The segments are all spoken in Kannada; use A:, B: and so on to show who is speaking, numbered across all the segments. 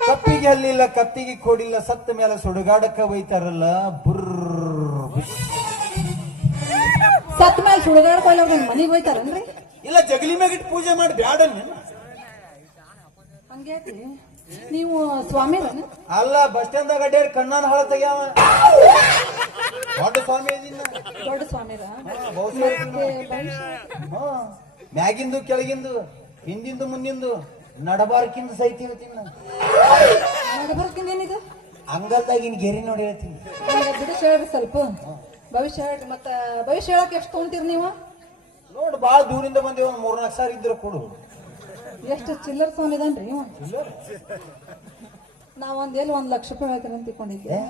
A: ಕಪ್ಪಿಗೆ ಅಲ್ಲಿಲ್ಲ ಕತ್ತಿಗೆ ಕೊಡಿಲ್ಲ ಸತ್ತ ಮೇಲೆ ಸುಡುಗಾಡಕ್ಕ ಒಯ್ತಾರಲ್ಲ ಬುರ್
B: ಸತ್ ಮೇಲೆ ಸುಡುಗಾಡ್ಕೊಲ್ಲ ಮನೆಗೆ ಹೋಯ್ತಾರನ್ರಿ?
A: ಇಲ್ಲ ಜಗಲಿ ಮ್ಯಾಗಿಟ್ಟು ಪೂಜೆ ಮಾಡಿ ಬ್ಯಾಡ ನೀನು.
B: ಹಂಗ್ಯಾಕ್ರಿ ನೀವು ಸ್ವಾಮಿ
A: ಅಲ್ಲ ಬಸ್ ಸ್ಟ್ಯಾಂಡ್ ಅಡ್ಡಾಡಿ ಕಣ್ಣಾನ ಹಾಳ ತೆಗ್ಯಾವ. ದೊಡ್ಡ ಸ್ವಾಮಿ ಇದೀನಿ. ನಾ.
B: ದೊಡ್ಡ ಸ್ವಾಮಿರ
A: ಬಹುಶಃ
B: ಮತ್ತೆ ಭವಿಷ್ಯ.
A: ಹಾ. ಮ್ಯಾಗಿಂದು ಕೆಳಗಿಂದು ಹಿಂದಿಂದು ಮುಂದಿಂದು ನಡಬಾರ್ಕಿಂದು ಸಹಿತ
B: ನಡಬರ್ಕಿಂದ ಏನಿದು?
A: ಅಂಗಲ್ದಾಗಿನ ಗೆರಿ ನೋಡಿ ಹೇಳ್ತೀನಿ.
B: ಹಂಗ ಬಿಡಿಸಿ ಹೇಳ್ರಿ ಸ್ವಲ್ಪ. ಭವಿಷ್ಯ ಹೇಳ್ರಿ ಮತ್ತ ಭವಿಷ್ಯ ಹೇಳಕ್ ಎಷ್ಟು ತೊಗೊಂತೀರಿ ನೀವು?
A: ನೋಡು ಬಾಳ ದೂರಿಂದ ಬಂದೇವ ಒಂದ್ ಮೂರ್ನಾಲ್ಕು ಸಾವಿರ ಇದ್ರೆ ಕೊಡು.
B: ಎಷ್ಟು ಚಿಲ್ಲರ್ ಇದಾನ್ರಿ ಇವ? ನಾವ್ ಒಂದ್ ಎಲ್ಲಿ ಒಂದ್ ಲಕ್ಷ ರೂಪಾಯಿ ಹೇಳ್ತೀನಿ ಅಂತ ತಿಳ್ಕೊಂಡಿದ್ದೆ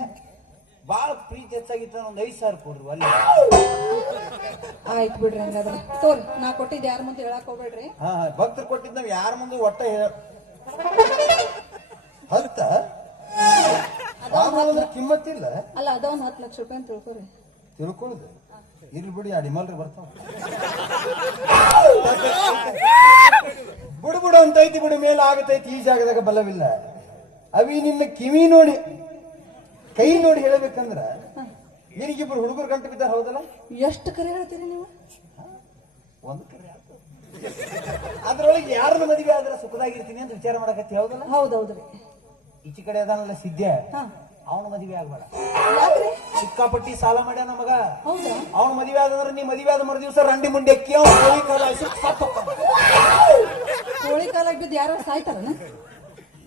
A: ಭಾಳ ಪ್ರೀತಿ ಹೆಚ್ಚಾಗಿತ್ತು ಒಂದ್ ಐದ್ ಸಾವಿರ ಕೊಡ್ರಿ ಅಲ್ಲಿ
B: ಆಯ್ತು ಬಿಡ್ರಿ ಹಂಗಾದ್ರೆ. ತೋರಿ ನಾ ಕೊಟ್ಟಿದ್ದು ಯಾರ ಮುಂದೆ ಹೇಳಕ್ ಹೋಗ್ಬೇಡ್ರಿ.
A: ಹಾ ಭಕ್ತರು ಕೊಟ್ಟಿದ್ದು ನಾವ್ ಯಾರ ಮುಂದೆ ಒಟ್ಟ ಹೇಳ ಹತ್ತ? ಕಿಮ್ಮತ್ತಿಲ್ಲ
B: ಅಲ್ಲ ಅದ ಒಂದ್ ಹತ್ತು ಲಕ್ಷ ರೂಪಾಯಿ ಅಂತ ತಿಳ್ಕೊರಿ.
A: ತಿಳ್ಕೊಳ್ಳುದು. ಇರ್ಲಿ ಬಿಡಿ ಆ ಡಿಮಲ್ರಿ ಬರ್ತಾವ. ಬುಡು ಬುಡು ಅಂತ ಐತಿ ಬಿಡು ಮೇಲೆ ಆಗತೈತಿ ಈ ಜಾಗದಾಗ ಬಲವಿಲ್ಲ. ಅವಿ ನಿನ್ನ ಕಿವಿ ನೋಡಿ ಕೈ ನೋಡಿ ಹೇಳಬೇಕಂದ್ರ ನಿನಗಿಬ್ರು ಹುಡುಗರು ಗಂಟು ಬಿದ್ದ ಹೌದಲ್ಲ?
B: ಎಷ್ಟು ಕರೆ ಹೇಳ್ತೀರಿ ನೀವು?
A: ಒಂದು ಕರೆ ಅದ್ರೊಳಗೆ ಯಾರನ್ನ ಮದುವೆ ಆದ್ರೆ ಸುಖದಾಗಿರ್ತೀನಿ ಅಂತ ವಿಚಾರ ಮಾಡಕತ್ತಿ ಹೌದಲ್ಲ?
B: ಹೌದೌದ್ರಿ
A: ಈಚೆ ಕಡೆ ಅದಾನಲ್ಲ ಸಿದ್ಧ
B: ಹಾ.
A: ಅವನ ಮದುವೆ ಆಗ್ಬೇಡ.
B: ಯಾಕ್ರಿ?
A: ಸಿಕ್ಕಾಪಟ್ಟಿ ಸಾಲ ಮಾಡ್ಯ ನಮಗ?
B: ಹೌದಾ
A: ಅವನ ಮದುವೆ ಆದ್ರೆ ನೀ ಮದುವೆ ಆದ ಮರು ದಿವಸ ರಂಡಿ ಮುಂಡಿ ಅಕ್ಕಿ ಅವ್ನ ಕೋಳಿ ಕಾಲ ಸತ್ತ್ ಹೋಗ್ತಾನ.
B: ಕೋಳಿ ಕಾಲ ಬಿದ್ದು ಯಾರು ಸಾಯ್ತಾರ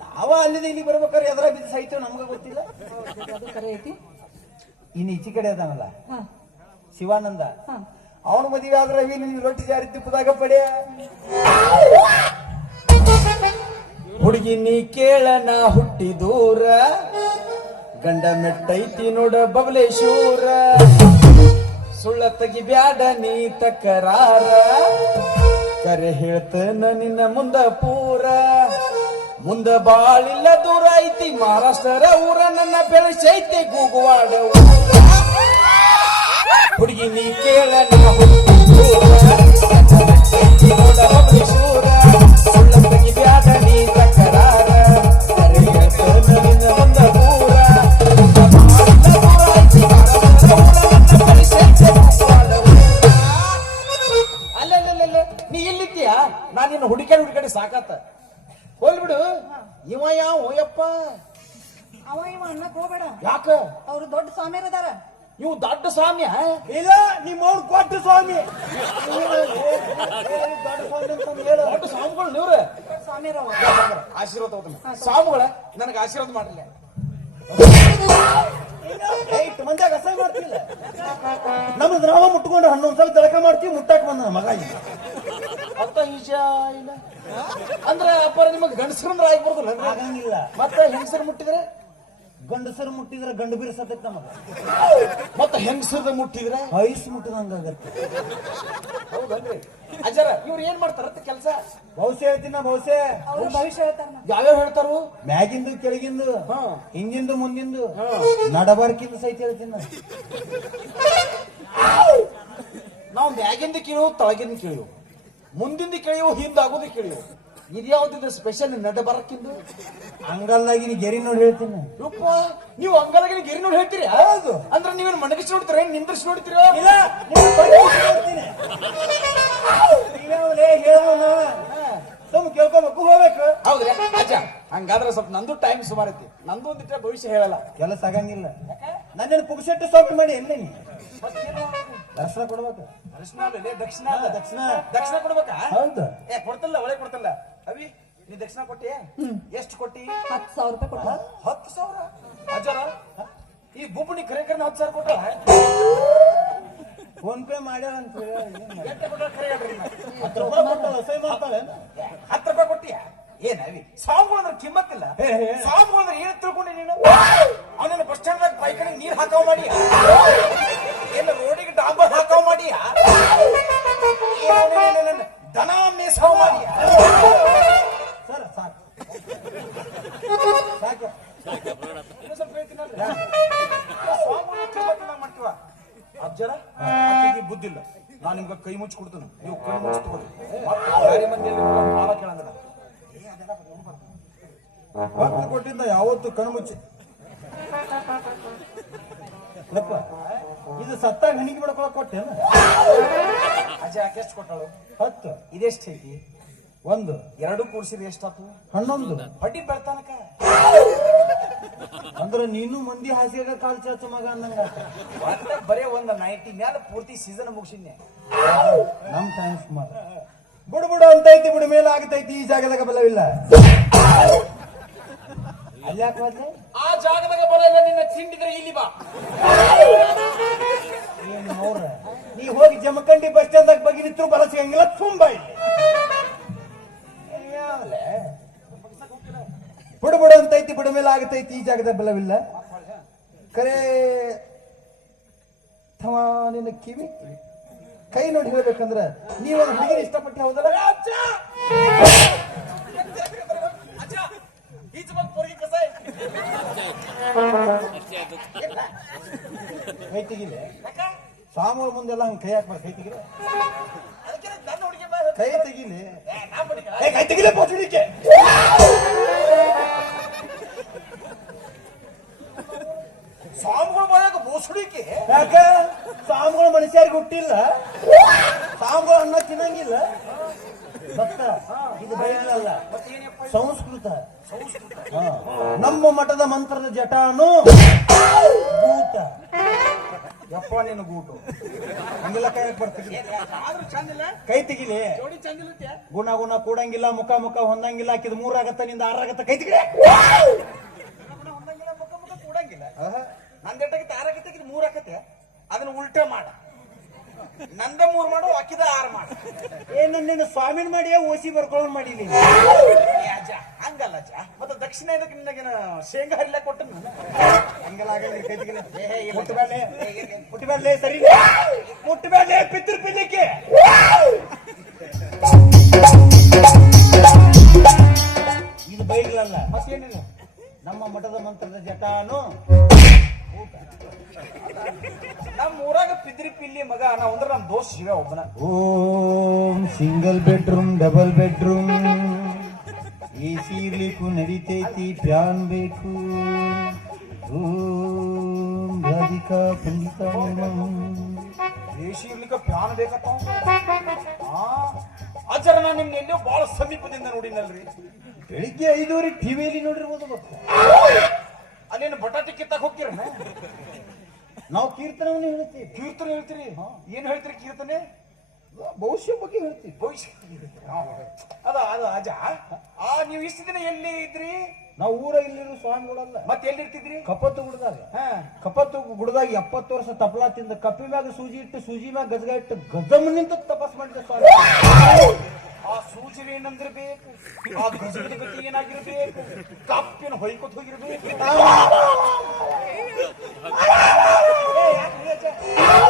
A: ನಾವ ಅಲ್ಲಿಂದ ಇಲ್ಲಿ ಬರ್ಬೇಕಾದ್ರೆ ಎದ್ರ ಬಿದ್ದು ಸಾಯ್ತೇವೆ ನಮ್ಗ ಗೊತ್ತಿಲ್ಲ.
B: ಅದು ಕರೆ ಐತಿ.
A: ಇನ್ನು ಈಚೆ ಕಡೆ ಅದಾನಲ್ಲ? ಶಿವಾನಂದ. ಅವನ ಮದುವೆ ಆದ್ರೆ ನಿನ್ ರೊಟ್ಟಿ ಜಾರಿ ತುಪ್ಪದಾಗ ಪಡೆಯ? ಹುಡುಗಿ ನೀ ಕೇಳನ ಹುಟ್ಟಿ ದೂರ ಗಂಡ ಮೆಟ್ಟೈತಿ ನೋಡ ಬಬಲೇಶ್ವರ. ಸುಳ್ಳ ತಗಿ ಬ್ಯಾಡ ನೀ ತಕರಾರ. ಕರೆ ಹೇಳ್ತೇನ ನಿನ್ನ ಮುಂದ ಪೂರ. ಮುಂದ ಬಾಳಿಲ್ಲ ದೂರ ಐತಿ ಮಹಾರಾಷ್ಟ್ರ ಊರ, ನನ್ನ ಬೆಳೆಸೈತಿ ಗೂಗುವಾಡ ಊರ. ಹುಡುಗಿ ನೀ ಕೇಳ ನಾ ಹುಟ್ಟಿ ನಿನ್ನ ಕಡೆ ಸಾಕಾತ ಹೋಗ್ಬಿಡು ಇವ ಯಾವ ಯಪ್ಪ
B: ಅವ ಇವ ಅನ್ನಕ್ ಹೋಗ್ಬೇಡ.
A: ಯಾಕ?
B: ಅವ್ರು ದೊಡ್ಡ ಸ್ವಾಮಿಯರ್ ಅದಾರ.
A: ನೀವು ದೊಡ್ಡ ಸ್ವಾಮಿಯ ಇಲ್ಲ ನಿಮ್ಮ ಅವ್ರು ಕೊಟ್ಟ ಸ್ವಾಮಿ. ದೊಡ್ಡ ಸ್ವಾಮಿಗಳು ನೀವ್ರ?
B: ಸ್ವಾಮಿಯರ್ ಅವ.
A: ಆಶೀರ್ವಾದ ತಗೋತೀನಿ. ಸ್ವಾಮಿಗಳ ನನಗೆ ಆಶೀರ್ವಾದ ಮಾಡಲಿಲ್ಲ ಐಟ್ ಮಂದ್ಯಾಗ ಅಸಹ್ಯ ಮಾಡ್ತಿಲ್ಲ ನಮ್ದು ನಾವ ಮುಟ್ಕೊಂಡು ಹನ್ನೊಂದ್ಸಲ ತಳಕ ಮಾಡ್ತೀವಿ ಮುಟ್ಟಾಕ ಬಂದ ಮಗ ಈಗ ಈಜ ಇಲ್ಲ. ಅಂದ್ರೆ ಅಪ್ಪ ನಿಮಗೆ ಗಂಡಸರಂದ್ರ ಆಗಿ ಆಗ್ಬಾರ್ದು ಆಗಂಗಿಲ್ಲ ಮತ್ತೆ ಹೆಂಗಸರು ಮುಟ್ಟಿದ್ರೆ? ಗಂಡಸರು ಮುಟ್ಟಿದ್ರೆ ಗಂಡು ಬೀರ್ಸತೈತ್ ನಮಗ. ಮತ್ತೆ ಹೆಂಗಸರದ ಮುಟ್ಟಿದ್ರೆ? ಐಸ್ ಮುಟ್ಟದಂಗಾಗತ್ತೆ ಹೌದಲ್ರಿ. ಅಜ್ಜರ ಇವ್ರು ಏನ್ ಮಾಡ್ತಾರ ಕೆಲಸ? ಬಹುಶಃ ಹೇಳ್ತೀನ ಬಹುಶಃ
B: ಅವ್ರ ಭವಿಷ್ಯ
A: ಯಾವ್ಯಾವ ಹೇಳ್ತಾರು? ಮ್ಯಾಗಿಂದು ಕೆಳಗಿಂದು ಹಿಂದಿಂದು ಮುಂದಿಂದು. ನಡಬಾರ್ಕಿಂದು ಸಹಿತ ಹೇಳ್ತೀನಿ. ನಾವು ಮ್ಯಾಗಿಂದ ಕೇಳು ತಳಗಿಂದ ಕೇಳಿವು ಮುಂದಿಂದ ಕೇಳಿವು ಹಿಂದಾಗೋದು ಕೇಳಿವು ಇದ್ಯಾವ್ದಿದ ಸ್ಪೆಷಲ್ ನಡಬಾರಕ್ಕಿಂದು ಅಂಗಲ್ದಾಗಿನ ಗೆರಿ ನೋಡಿ ಹೇಳ್ತೀನಿ. ರೂಪ ನೀವು ಅಂಗಲ್ದಾಗಿನ ಗೆರಿ ನೋಡಿ ಹೇಳ್ತೀರಿ? ಹೌದು. ಅಂದ್ರೆ ನೀವೇನು ಮಣಗಿಸಿ ನೋಡ್ತೀರ? ನಿಂದ್ರಿಸಿ ನೋಡ್ತೀರ? ಇಲ್ಲ ಸುಮ್ ಕೇಳ್ಕೋಬೇಕು ಹೋಗ್ಬೇಕು. ಹೌದ್ರಿ ಅಜ್ಜ ಹಂಗಾದ್ರೆ ಸ್ವಲ್ಪ ನಂದು ಟೈಮ್ ಸುಮಾರು ಐತಿ ನಂದು ಒಂದಿಟ್ಟ ಭವಿಷ್ಯ ಹೇಳಲ್ಲ. ಕೆಲಸ ಆಗಂಗಿಲ್ಲ. ನನ್ನೇನು ಪುಗ್ಸೆಟ್ಟು ಸೌಟ್ ಮಾಡಿ ಎಲ್ಲಿ ನೀ ದರ್ಶನ ಕೊಡ್ಬೇಕು. ದರ್ಶನ ದಕ್ಷಿಣ ದಕ್ಷಿಣ. ದಕ್ಷಿಣ ಕೊಡ್ಬೇಕಾ? ಹೌದು. ಏ ಕೊಡ್ತಲ್ಲ ಒಳಗೆ ಕೊಡ್ತಲ್ಲ. ಅವಿ ನೀ ದಕ್ಷಿಣ ಕೊಟ್ಟಿ ಎಷ್ಟು ಕೊಟ್ಟಿ?
B: ಹತ್ತು ಸಾವಿರ ರೂಪಾಯಿ ಕೊಟ್ಟ
A: ಹತ್ತು ಸಾವಿರ? ಅಜ್ಜರ ಈ ಬುಬ್ಬಣಿ ಕರೆ ಕರೆ ಹತ್ತು ಸಾವಿರ ಕೊಟ್ಟ ಫೋನ್ ಪೇ ಮಾಡ್ಯಾಳ ಅಂತ ಹತ್ತು ರೂಪಾಯಿ ಕೊಟ್ಟಾಳ ಸೈ ಮಾಡ್ತಾಳೆ. ಹತ್ತು ರೂಪಾಯಿ ಕೊಟ್ಟಿಯ? ಏನವಿ ಸಾವುಗಳಂದ್ರೆ ಕಿಮ್ಮತ್ತಿಲ್ಲ. ಸಾವುಗಳಂದ್ರೆ ಏನ್ ತಿಳ್ಕೊಂಡಿ ನೀನು? ಅವನನ್ನ ಬಸ್ ಸ್ಟ್ಯಾಂಡ್ ಬೈಕ್ ನೀರ್ ಹಾಕೋ ಮಾಡಿ ಅಜ್ಜರ? ಆಕೆಗೆ ಬುದ್ಧಿಲ್ಲ. ನಾನು ನಿಮ್ಗೆ ಕೈ ಮುಚ್ಚಿ ಕೊಡ್ತೀನಿ ನೀವು ಕೈ ಮುಚ್ಚಿ ತಗೊಳ್ಳಿ ಮತ್ತೆ ಬೇರೆ ಮಂದಿಯಲ್ಲಿ ಭಾಳ ಕೇಳಂಗಿಲ್ಲ. ಭಕ್ತ ಕೊಟ್ಟಿದ್ದ ಯಾವತ್ತು ಕಣ್ಮುಚ್ಚಿ ಮುಚ್ಚಿ. ಇದು ಸತ್ತ ಹಣಿಗೆ ಬಿಡ್ಕೊಳಕ್ ಕೊಟ್ಟೆ
C: ಅಜ್ಜ ಯಾಕೆ ಎಷ್ಟು ಕೊಟ್ಟಳು?
A: ಹತ್ತು.
C: ಇದೆಷ್ಟು ಐತಿ?
A: ಒಂದು.
C: ಎರಡು ಕೂಡ್ಸಿದ್ರೆ ಎಷ್ಟಾತು
A: ಹನ್ನೊಂದು.
C: ಬಡ್ಡಿ ಬೆಳ್ತಾನಕ?
A: ಅಂದ್ರೆ ನೀನು ಮಂದಿ ಹಾಸಿಗೆ ಕಾಲ್ ಚಾಚು ಮಗ ಅಂದಂಗ.
C: ಬರೇ ಒಂದ ನೈಂಟಿ ಮ್ಯಾಲ ಪೂರ್ತಿ ಸೀಸನ್ ಮುಗಿಸಿದ್ನೆ.
A: ನಮ್ ಟೈಮ್ಸ್ ಮಾತ್ರ ಬುಡು ಬುಡು ಅಂತ ಐತಿ ಬಿಡು ಮೇಲೆ ಆಗತೈತಿ ಈ ಜಾಗದಾಗ ಬಲವಿಲ್ಲ. ಅಲ್ಲಿ ಯಾಕೆ
C: ಆ ಜಾಗದಾಗ ಬಲ ಇಲ್ಲ ನಿನ್ನ ಚಿಂಡಿದ್ರೆ ಇಲ್ಲಿ ಬಾ.
A: ಆಗತೈತಿ ಈ ಜಾಗದ ಬಲವಿಲ್ಲ ಕರೆ ಥವ ನಿನ್ನ ಕಿವಿ ಕೈ ನೋಡಿ ಹೇಳ್ಬೇಕಂದ್ರ ನೀವೊಂದು ಹುಡುಗಿ ಇಷ್ಟಪಟ್ಟು ಹೌದಲ್ಲ
C: ಕೈತಿಗಿಲ್ಲ
A: ಸ್ವಾಮಿಗಳ ಮುಂದೆಲ್ಲ ಹಂಗ ಕೈ ಹಾಕ್ಬಾರ್ದು ಕೈ ತೆಗಿಲೆ
C: ಅದಕ್ಕೆ ನನ್ನ ಹುಡುಗಿ
A: ಕೈ ತೆಗಿಲಿ ಕೈ ತೆಗಿಲೇ ಪೋಚುಡಿಕೆ
C: ಸ್ವಾಮಿಗಳು ಮನೆಯಾಗ ಬೋಸುಡಿಕೆ
A: ಯಾಕ? ಸ್ವಾಮಿಗಳು ಮನುಷ್ಯರಿಗೆ ಹುಟ್ಟಿಲ್ಲ. ಸ್ವಾಮಿಗಳು ಅನ್ನ ತಿನ್ನಂಗಿಲ್ಲ. ಭಕ್ತ ಇದು ಸಂಸ್ಕೃತ. ಹಾ. ನಮ್ಮ ಮಠದ ಮಂತ್ರದ ಜಟಾನು ಭೂತ.
C: ಯಪ್ಪ ನಿನ್ನ ಗೂಟು.
A: ಹಂಗೆಲ್ಲ ಕೈ ಬರ್ತೀವಿ
C: ಆದ್ರೂ ಚಂದಿಲ್ಲ?
A: ಕೈ ತೆಗಿಲಿ.
C: ಜೋಡಿ ಚಂದಿಲ್ಲ
A: ಗುಣ ಗುಣ ಕೂಡಂಗಿಲ್ಲ ಮುಖ ಮುಖ ಹೊಂದಂಗಿಲ್ಲ. ಆಕಿದ್ ಮೂರಾಗತ್ತ ನಿಂದ ಆರಾಗತ್ತ. ಕೈ ತೆಗಿಲಿ.
C: ಹೊಂದಂಗಿಲ್ಲ ಮುಖ ಮುಖ ಕೂಡಂಗಿಲ್ಲ. ನಂದೆಟ್ಟಾಗಿತ್ತು ಆರಾಗತ್ತೆ ಮೂರ್ ಆಕತ್ತೆ ಅದನ್ನ ಉಲ್ಟಾ ಮಾಡ. ನಂದ ಮೂರ್ ಮಾಡು ಅಕ್ಕಿದ ಆರ್ ಮಾಡ.
A: ಏನ್ ನಿನ್ನ ಸ್ವಾಮಿನ ಮಾಡಿಯ ಓಸಿ ಬರ್ಕೊಳ್ಳೋನ್
C: ಮಾಡಿ ಅಜ್ಜ ಹಂಗಲ್ಲ ಅಜ್ಜ. ಮತ್ತೆ ದಕ್ಷಿಣ ಇದಕ್ಕೆ ನಿನಗೆ ಶೇಂಗಾ ಹರಿಲ ಕೊಟ್ಟ
A: ಹಂಗಲ್ಲ. ಸರಿ ಮುಟ್ಟಬೇಡ್ಲೆ ಪಿತೃ ಪಿಲಿಕ್ಕೆ ಇದು ಬೈಲಿಲ್ಲ
C: ಮತ್ತೇನಿಲ್ಲ
A: ನಮ್ಮ ಮಠದ ಮಂತ್ರದ ಜಟಾನು
C: ಪಿಲ್ಲಿ ಮಗ ನಾವು ಅಂದ್ರೆ ನಮ್ಮ ದೋಸ್ತ ಶಿವ ಒಬ್ಬನ.
A: ಓಂ single bedroom double bedroom. A C ಇರ್ಲಿಕ್ಕು ನಡಿತೈತಿ ಫ್ಯಾನ್ ಬೇಕು. ಓಂ ರಾಧಿಕಾ ಪಂಡಿತ
C: ಸಿ ಇರ್ಲಿಕ್ಕ ಪ್ಯಾನ್ ಬೇಕತ್ತ ಆ ಅಜ್ಜರ ನಾನು ನಿಮ್ನ ಎಲ್ಲೋ ಬಹಳ ಸಮೀಪದಿಂದ ನೋಡಿನಲ್ರಿ.
A: ಬೆಳಿಗ್ಗೆ ಐದೂವರೆ ಟಿವಿಯಲ್ಲಿ ನೋಡಿರ್ಬೋದು ಗೊತ್ತ? ನಾವು ಕೀರ್ತನವನ್ನು ಹೇಳ್ತೀವಿ.
C: ಕೀರ್ತನ ಹೇಳ್ತೀರಿ. ಏನ್ ಹೇಳ್ತೀರಿ ಕೀರ್ತನೆ?
A: ಭವಿಷ್ಯ ಬಗ್ಗೆ ಹೇಳ್ತೀವಿ.
C: ಭವಿಷ್ಯ ಅದ ಅದ ಅಜ. ಆ ನೀವು ಇಷ್ಟು ದಿನ ಎಲ್ಲಿ ಇದ್ರಿ?
A: ನಾವು ಊರ ಇಲ್ಲಿರೋ ಸ್ವಾಮಿಗಳಲ್ಲ.
C: ಮತ್ತೆ ಎಲ್ಲಿ ಇರ್ತಿದ್ರಿ
A: ಕಪ್ಪತ್ತು ಗುಡ್ದಾಗ.
C: ಹಾ.
A: ಕಪ್ಪತ್ತು ಗುಡ್ದಾಗ ಎಪ್ಪತ್ತು ವರ್ಷ ತಪಲಾ ತಿಂದ ಕಪ್ಪಿ ಮ್ಯಾಗ ಸೂಜಿ ಇಟ್ಟು ಸೂಜಿ ಮ್ಯಾಗ ಗಜಗ ಇಟ್ಟು ಗಜಮ್ ನಿಂತ ತಪಸ್ ಮಾಡಿದ ಸ್ವಾಮಿ.
C: ಆ ಸೂಜಿ ಏನಂದಿರ್ಬೇಕು? ಆ ಗಜದ ಗತಿ ಏನಾಗಿರ್ಬೇಕು? ಕಪ್ಪಿನ ಹೊಯ್ಕೊತ್ ಹೋಗಿರ್ಬೇಕು. ಏ, ಯಾಕ್ರಿ ಅಜ್ಜ?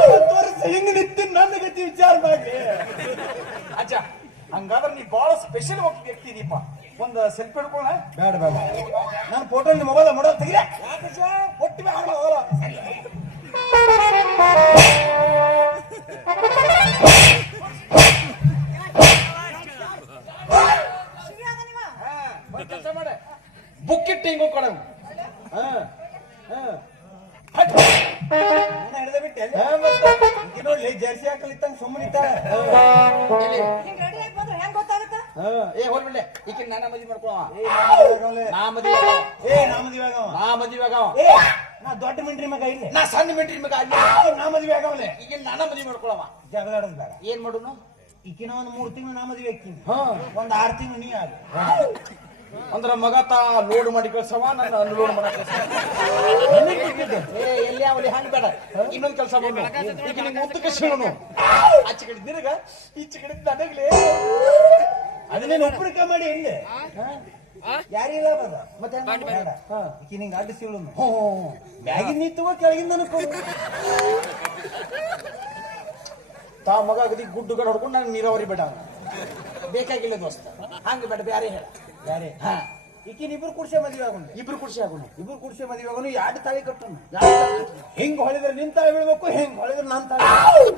A: ಎಪ್ಪತ್ತು ವರ್ಷ ಹಿಂಗ್ ನಿಂತು ನನ್ನ ಗತಿ ವಿಚಾರ ಮಾಡಿ
C: ಅಜ್ಜ ಹಂಗಾದ್ರೆ ನೀ ಬಹಳ ಸ್ಪೆಷಲ್ ಒಬ್ಬ ವ್ಯಕ್ತಿ ಇದೀಪ ಒಂದ್ ಸೆಲ್ಫಿ ಹಿಡ್ಕೊಳ್ಳ
A: ಬೇಡ ಬೇಡ ನನ್ನ ಫೋಟೋ ನಿಮ್ಮ ಮೊಬೈಲ್ ಮಾಡೋ ತೆಗಿಲೆ
C: ಎಲ್ಲಿ?
B: ಹಿಂಗ್ ರೆಡಿ ಆಗಿ ಬಂದ್ರೆ ಹೆಂಗ್ ಗೊತ್ತಾಗತ್ತ?
A: ಹಾ.
C: ಏ ಹೋಗ್ಬಿಡ್ಲೆ ಈಕಿನ ಮದ್ವಿ ಮಾಡ್ಕೊಳವ.
A: ಏ, ನಾ ಮದ್ವೆ ಆಗವ್ಲೆ.
C: ನಾ ಮದ್ವಿ ಆಗವ.
A: ಏ ನಾ ಮದ್ವೆ ಆಗವ.
C: ನಾ ಮದ್ವಿ ಆಗವ.
A: ಏ ನಾ ದೊಡ್ಡ ಮಿಂಟ್ರಿ ಮಗ ಇಲ್ಲೇ.
C: ನಾ ಸಣ್ಣ ಮಿಂಟ್ರಿ ಮಗ ಅಲ್ಲಿ
A: ನಾ ಮದ್ವೆ ಆಗವಲೆ
C: ಈಗಿನ ನಾನ ಮದ್ವೆ ಮಾಡ್ಕೊಳವ.
A: ಜಗಳ ಆಡೋದ್ ಬೇಡ.
C: ಏನ್ ಮಾಡೋನು?
A: ಈಕಿನ ಒಂದ್ ಮೂರ್ ತಿಂಗಳು ನಾ ಮದ್ವೆ ಹಾಕಿನಿ
C: ಹಾ.
A: ಒಂದ್ ಆರ್ ತಿಂಗಳು ನೀ ಆಗ.
C: ಅಂದ್ರ ಮಗ ತಾ ಲೋಡ್ ಮಾಡಿ ಕಳ್ಸವ ನನ್ನ ಅನ್ಲೋಡ್ ಕಳ್ಸವ. ಏ, ಎಲ್ಲಿ ಹಂಗ ಬೇಡ. ಇನ್ನೊಂದ್ ಕೆಲಸ ಮಾಡು. ಈಗ ನಿಂಗೆ ಉದ್ದಕ್ಕೆ ಶೀಣನು ಆಚೆ ಕಡೆ ನಿನಗ ಈಚೆ ಕಡೆ ನನಗ್ಲಿ
A: ಅದನ್ನೇನು ಉಪ್ಪಿನಕ ಮಾಡಿ ಇಲ್ಲಿ ಯಾರಿಲ್ಲ ಬದ ಮತ್ತೆ ಈಕಿ ನಿಂಗೆ ಅಡ್ಡ ಸೀಳುನು
C: ಹ್ಞೂ
A: ಮ್ಯಾಗಿನ ನೀ ತಗೋ ಕೆಳಗಿಂದ
C: ತಾ ಮಗ ಅಗದಿ ಗುಡ್ಡು ಗಡ ಹೊಡ್ಕೊಂಡು ನಾನು ನೀರಾವರಿ ಬೇಡ. ಬೇಕಾಗಿಲ್ಲ ದೋಸ್ತ. ಹಂಗ ಬೇಡ ಬ್ಯಾರೆ ಹೇಳ.
A: ಬ್ಯಾರೆ?
C: ಹಾ.
A: ಈಕಿನ ಇಬ್ರು ಕುರ್ಸೆ ಮದ್ವೆ ಆಗೋಣ
C: ಇಬ್ರು ಕುರ್ಸೆ ಆಗೋಣ
A: ಇಬ್ರು ಕುರ್ಸೆ ಮದ್ವೆ ಆಗೋಣ ಎರಡು ತಾಳಿ ಕಟ್ಟೋಣ ಹೆಂಗ್ ಹೊಳಿದ್ರೆ ನಿನ್ ತಾಳಿ ಬೀಳ್ಬೇಕು ಹೆಂಗ್ ಹೊಳಿದ್ರೆ ನನ್ ತಾಳಿ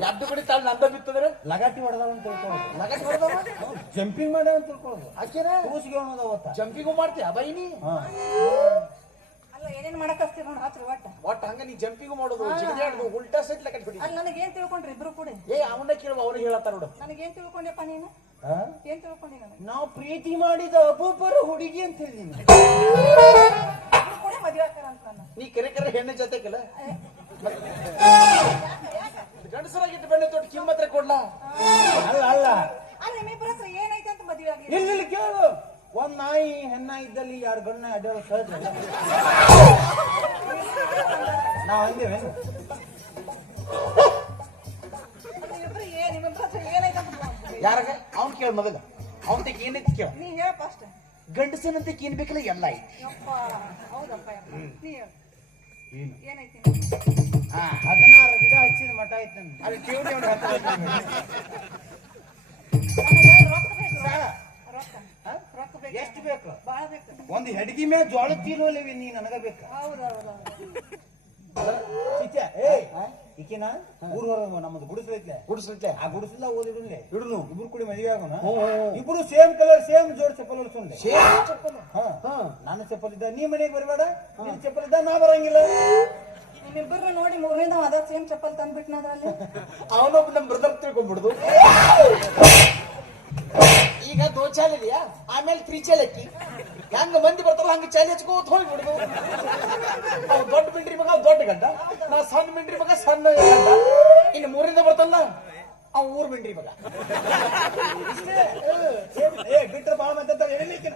C: ಎರಡು ಕಡೆ ತಾಳಿ ನಂದ ಬಿತ್ತದ್ರೆ?
A: ಲಗಾಟಿ ಹೊಡೆದವ ಅಂತ ತಿಳ್ಕೊಳ್ಳೋದು
C: ಲಗಾಟಿ ಹೊಡೆದವ?
A: ಜಂಪಿಂಗ್ ಮಾಡ್ಯಾವ ಅಂತ ತಿಳ್ಕೊಳ್ಳೋದು
C: ಆಕೆನ
A: ಕೂಸಿಗೆ ಅನ್ನೋದು ಅವತ್ತ
C: ಜಂಪಿಂಗು ಮಾಡ್ತೀಯ ಬೈನಿ?
A: ನೀ
B: ಅಲ್ಲ ಏನೇನ್ ಮಾಡಕ್ ಹಚ್ತೀರಿ ನೋಡಿ ಹತ್ರ ಒಟ್ಟ.
C: ಒಟ್ಟ ಹಂಗ ನೀ ಜಂಪಿಗೂ ಮಾಡೋದು ಜಿಗಿದಾಡೋದು ಉಲ್ಟಾ ಸೈಟ್ ಲಗಾಟಿ ಹೊಡಿ
B: ನನಗೆ ನನಗೇನ್ ತಿಳ್ಕೊಂಡ್ರಿ ಇಬ್ರು ಕೂಡ?
C: ಏ ಅವನ್ನ ಕೇಳುವ ಅವ್ರು ಹೇಳತ್ತಾರ ನೋಡು.
B: ನನಗೇನ್ ತಿಳ್ಕೊಂಡ್ಯಪ್ಪ ನೀನು?
A: ಹಾ? ನಾವು ಪ್ರೀತಿ ಮಾಡಿದ ಅಪೂಪರ ಹುಡುಗಿ ಅಂತ
B: ಕೂಡ ಮದ್ವೆ
C: ನೀ ಕರೆ ಕರೆ ಹೆಣ್ಣು ಜೊತೆಗಿಲ್ಲ? ಗಂಡಸರಾಗಿಟ್ಟು ಬೆಣ್ಣೆ ತೊಟ್ಟು ಕಿಮ್ಮತ್ರ ಕೊಡ್ಲಾ?
A: ಅಲ್ಲ ಅಲ್ಲ.
B: ಅಲ್ಲ ಏನೈತೆ ಅಂತ ಮದ್ವೆ
A: ಇಲ್ಲಿ, ಕೇಳು. ಒಂದ್ ನಾಯಿ ಹೆಣ್ಣ ಇದ್ದಲ್ಲಿ ಯಾರು ಗಣ್ಣ ಅಡ್ಡಾಡೋ ಸಹಜ? ನಾವ್ ಅಂದೇವೇನು
C: ಯಾರಾಗ? ಅವ್ನು ಕೇಳ ಮೊದಲ. ಅವನ್ ತೆಗಿ ಏನೈತಿ ಕೇಳ.
B: ನೀ ಹೇಳ ಫಸ್ಟ್
C: ಗಂಡಸನಂತೆ ಏನ್ ಬೇಕಲ್ಲ ಎಲ್ಲ ಐತಿ.
B: ಯಪ್ಪ ಹೌದಪ್ಪ ಯಪ್ಪ. ನೀ ಹೇಳು.
A: ಏನು?
B: ಏನೈತಿ
C: ಹಾ.
A: ಹದಿನಾರು ಗಿಡ ಹಚ್ಚಿದ ಮಠ ಐತೆ ನಂದು.
C: ಅಲ್ಲಿ
B: ನನಗೆ ರೊಕ್ಕ ಬೇಕು ರೊಕ್ಕ.
A: ಹಾ?
B: ರೊಕ್ಕ ಬೇಕು.
A: ಎಷ್ಟು ಬೇಕು?
B: ಭಾಳ ಬೇಕು.
A: ಒಂದ್ ಹೆಡ್ಗಿ ಮೇಲೆ ಜೋಳ ಚೀಲೋಲಿವಿ ನೀ ನನಗ ಬೇಕು? ಚಿಚ್ಚ ಏ ಈಕಿನ ಊರ್ ಹೊರ ನಮ್ಮದು ಗುಡಿಸಲು ಐತ್ಲೆ
C: ಗುಡಿಸ್ಲಿಕ್ಕೆ
A: ಆ ಗುಡಿಸಲ ಓದಿಡಲೆ
C: ಇಡುನು?
A: ಇಬ್ರು ಕೂಡಿ ಮದುವೆ ಆಗೋಣ. ಇಬ್ರು ಸೇಮ್ ಕಲರ್ ಸೇಮ್ ಜೋಡ್ ಚಪ್ಪಲ್ ಹೊಲ್ಸೊಂಡೆ
C: ಚಪ್ಪಲ್
A: ಹಾ.
C: ಹಾ.
A: ನಾನು ಚಪ್ಪಲ್ ಇದ್ದ ನೀ ಮನೆಗೆ ಬರಬೇಡ ನೀನ್ ಚಪ್ಪಲ್ ಇದ್ದ ನಾ ಬರಂಗಿಲ್ಲ.
B: ನಿಮ್ಮಿಬ್ಬರನ್ನ ನೋಡಿ ಮೂರನೇದ ಅದ ಸೇಮ್ ಚಪ್ಪಲ್ ತಂದ್ಬಿಟ್ನ ಅದ್ರಲ್ಲಿ?
C: ಅವನೊಬ್ಬ ನಮ್ ಬ್ರದರ್ ತಿಳ್ಕೊಂಡ್ಬಿಡುದು ಈಗ ದೋಚಾಲ್ ಇದೆಯಾ ಆಮೇಲೆ ತ್ರಿಚಾಲಕ್ಕಿ. ಹೆಂಗ ಮಂದಿ ಬರ್ತಾರ ಹಂಗ ಚಾಲಿ ಹಚ್ಕೋತ ಹೋಗ್ಬಿಡುದು ಅವ್ ದೊಡ್ಡ ಮಿಂಡ್ರಿ ಮಗ ದೊಡ್ಡ ಗಂಡ ನಾ ಸಣ್ಣ ಮಿಂಡ್ರಿ ಮಗ ಸಣ್ಣ ಗಡ್ಡ ಇನ್ನು ಮೂರಿಂದ ಬರ್ತಲ್ಲ ಅವ್ ಊರ್ ಮಿಂಡ್ರಿ ಮಗ
A: ಏ ಬಿಟ್ರೆ ಬಾಳ ಅಂತ ಎಳಿಲಿಕ್ಕೆ